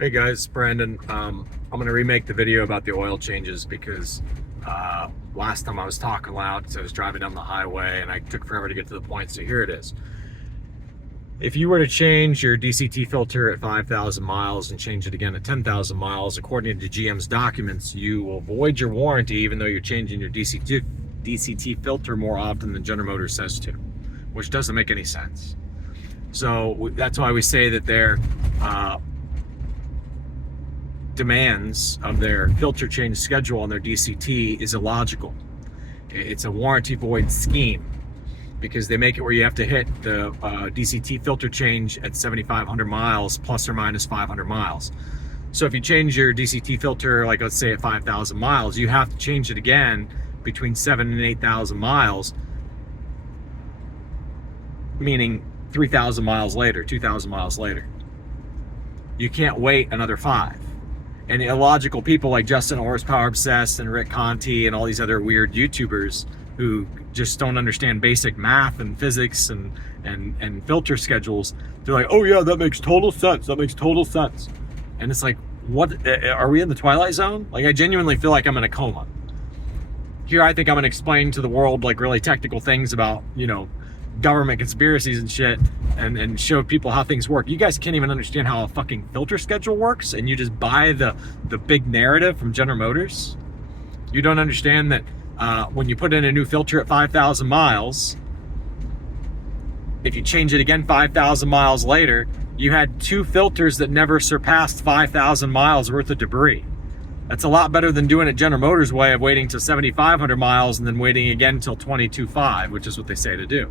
Hey guys, Brandon. I'm gonna remake the video about the oil changes because last time I was talking loud because I was driving down the highway and I took forever to get to the point. So here it is. If you were to change your DCT filter at 5,000 miles and change it again at 10,000 miles, according to GM's documents, you will void your warranty even though you're changing your DCT filter more often than General Motors says to, which doesn't make any sense. So that's why we say that their demands of their filter change schedule on their DCT is illogical. It's a warranty void scheme because they make it where you have to hit the DCT filter change at 7,500 miles plus or minus 500 miles. So if you change your DCT filter, like let's say at 5,000 miles, you have to change it again between 7,000 and 8,000 miles, meaning 3,000 miles later, 2,000 miles later. You can't wait another 5. And illogical people like Justin Horsepower Obsessed and Rick Conti and all these other weird YouTubers who just don't understand basic math and physics and filter schedules, they're like, oh yeah, that makes total sense. That makes total sense. And it's like, what, are we in the Twilight Zone? Like, I genuinely feel like I'm in a coma. Here I think I'm gonna explain to the world like really technical things about, you know, government conspiracies and shit, and show people how things work. You guys can't even understand how a fucking filter schedule works, and you just buy the big narrative from General Motors. You don't understand that when you put in a new filter at 5,000 miles, if you change it again 5,000 miles later, you had 2 filters that never surpassed 5,000 miles worth of debris. That's a lot better than doing it General Motors way of waiting till 7,500 miles and then waiting again until 22.5, which is what they say to do.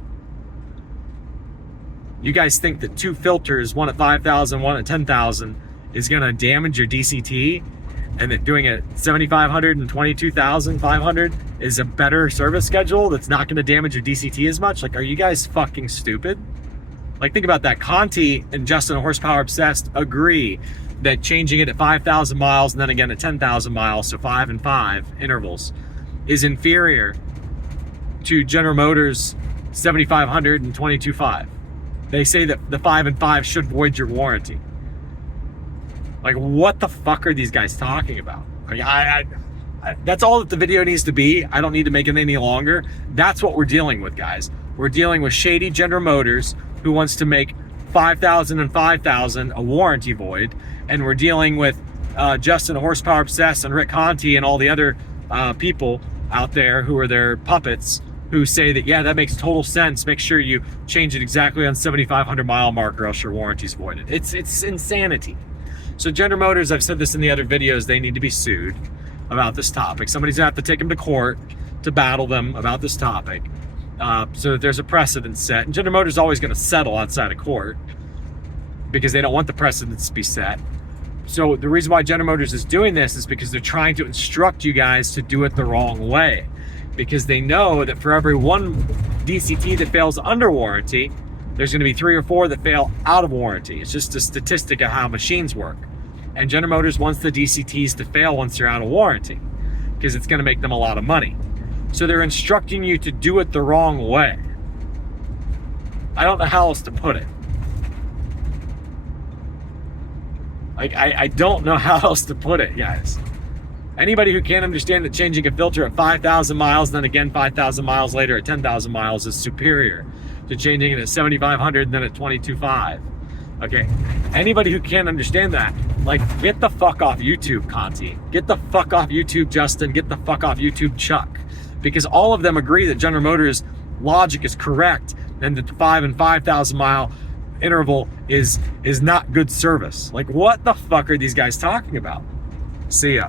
You guys think that 2 filters, one at 5,000, one at 10,000, is going to damage your DCT, and that doing it 7,500 and 22,500 is a better service schedule that's not going to damage your DCT as much? Like, are you guys fucking stupid? Like, think about that. Conti and Justin Horsepower Obsessed agree that changing it at 5,000 miles and then again at 10,000 miles, so 5 and 5 intervals, is inferior to General Motors 7,500 and 22.5. They say that the 5 and 5 should void your warranty. Like, what the fuck are these guys talking about? Like, I that's all that the video needs to be. I don't need to make it any longer. That's what we're dealing with, guys. We're dealing with shady General Motors who wants to make 5,000 and 5,000 a warranty void, and we're dealing with Justin Horsepower Obsessed and Rick Conti and all the other people out there who are their puppets, who say that, yeah, that makes total sense. Make sure you change it exactly on 7,500 mile mark or else your warranty's voided. It's insanity. So General Motors, I've said this in the other videos, they need to be sued about this topic. Somebody's gonna have to take them to court to battle them about this topic, so that there's a precedent set. And General Motors is always gonna settle outside of court because they don't want the precedents to be set. So the reason why General Motors is doing this is because they're trying to instruct you guys to do it the wrong way, because they know that for every 1 DCT that fails under warranty, there's going to be 3 or 4 that fail out of warranty. It's just a statistic of how machines work. And General Motors wants the DCTs to fail once they're out of warranty because it's going to make them a lot of money. So they're instructing you to do it the wrong way. I don't know how else to put it. Like, I don't know how else to put it, guys. Anybody who can't understand that changing a filter at 5,000 miles, then again 5,000 miles later at 10,000 miles is superior to changing it at 7,500 and then at 22.5. Okay, anybody who can't understand that, like, get the fuck off YouTube, Conti. Get the fuck off YouTube, Justin. Get the fuck off YouTube, Chuck. Because all of them agree that General Motors' logic is correct and that the 5 and 5,000 mile interval is not good service. Like, what the fuck are these guys talking about? See ya.